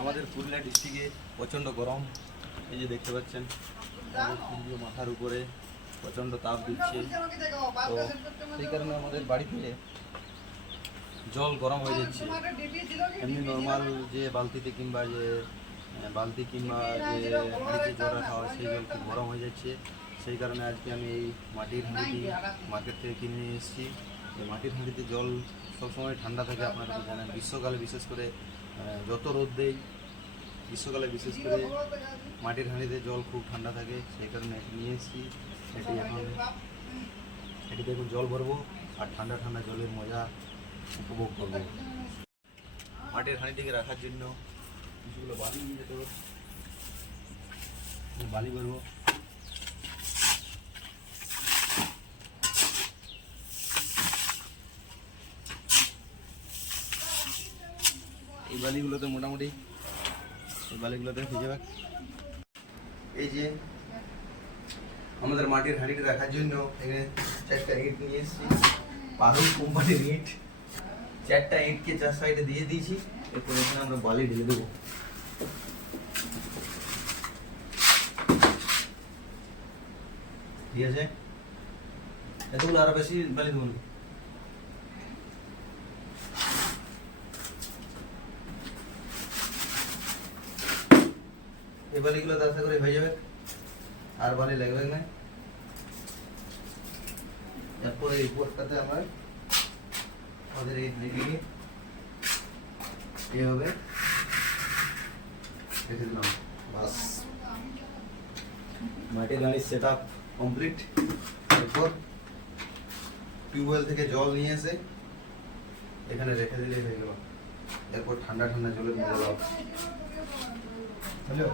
আমাদের পুরুলিয়া ডিস্ট্রিক্টে প্রচণ্ড গরম, এই যে দেখতে পাচ্ছেন সূর্য মাথার উপরে প্রচণ্ড তাপ দিচ্ছে। তো সেই কারণে আমাদের বাড়িতে জল গরম হয়ে যাচ্ছে। এমনি নর্মাল যে বালতিতে কিংবা যে হাঁড়িতে জল রাখা হয় সেই জল খুব গরম হয়ে যাচ্ছে। সেই কারণে আজকে আমি এই মাটির হাঁড়িটি মার্কেট থেকে কিনে নিয়ে এসেছি। এই মাটির হাঁড়িতে জল সবসময় ঠান্ডা থাকে, আপনারা তো জানেন। গ্রীষ্মকালে বিশেষ করে যত রোদ দেয়, গ্রীষ্মকালে বিশেষ করে মাটির হাঁড়িতে জল খুব ঠান্ডা থাকে। সেই কারণে এটি নিয়ে এসেছি। এটি দেখুন জল ভরবো আর ঠান্ডা ঠান্ডা জলের মজা উপভোগ করবো। মাটির হাঁড়িটিকে রাখার জন্য কিছুগুলো বালি নিয়ে যেতে হবে, বালি ভরবো। এই বালিগুলোতে মোটামুটি ভিজে যাবে। এই যে আমাদের মাটির হাঁড়িটা রাখার জন্য এখানে 4টা ইট নিয়ে এসেছি, পারুল কোম্পানির ইট। 4টা ইটকে 4 সাইডে দিয়ে দিয়েছি। এরপর এখানে আমরা বালি ঢেলে দেবো। ঠিক আছে, এতগুলো আরো বেশি বালি দেবো না। এই বালিগুলো আশা করে হয়ে যাবে, আর বালি লাগবে না। এরপরে এই উপরটাতে আমাদের এই হাঁড়িটিকে এইভাবে রেখে দিলাম। বাস, মাটির হাঁড়ির সেট আপ কমপ্লিট। এরপর টিউবওয়েল থেকে জল নিয়ে এসে এখানে রেখে দিলেই হয়ে গেল। এরপর ঠান্ডা ঠান্ডা জলের মজা পাবো। হ্যালো।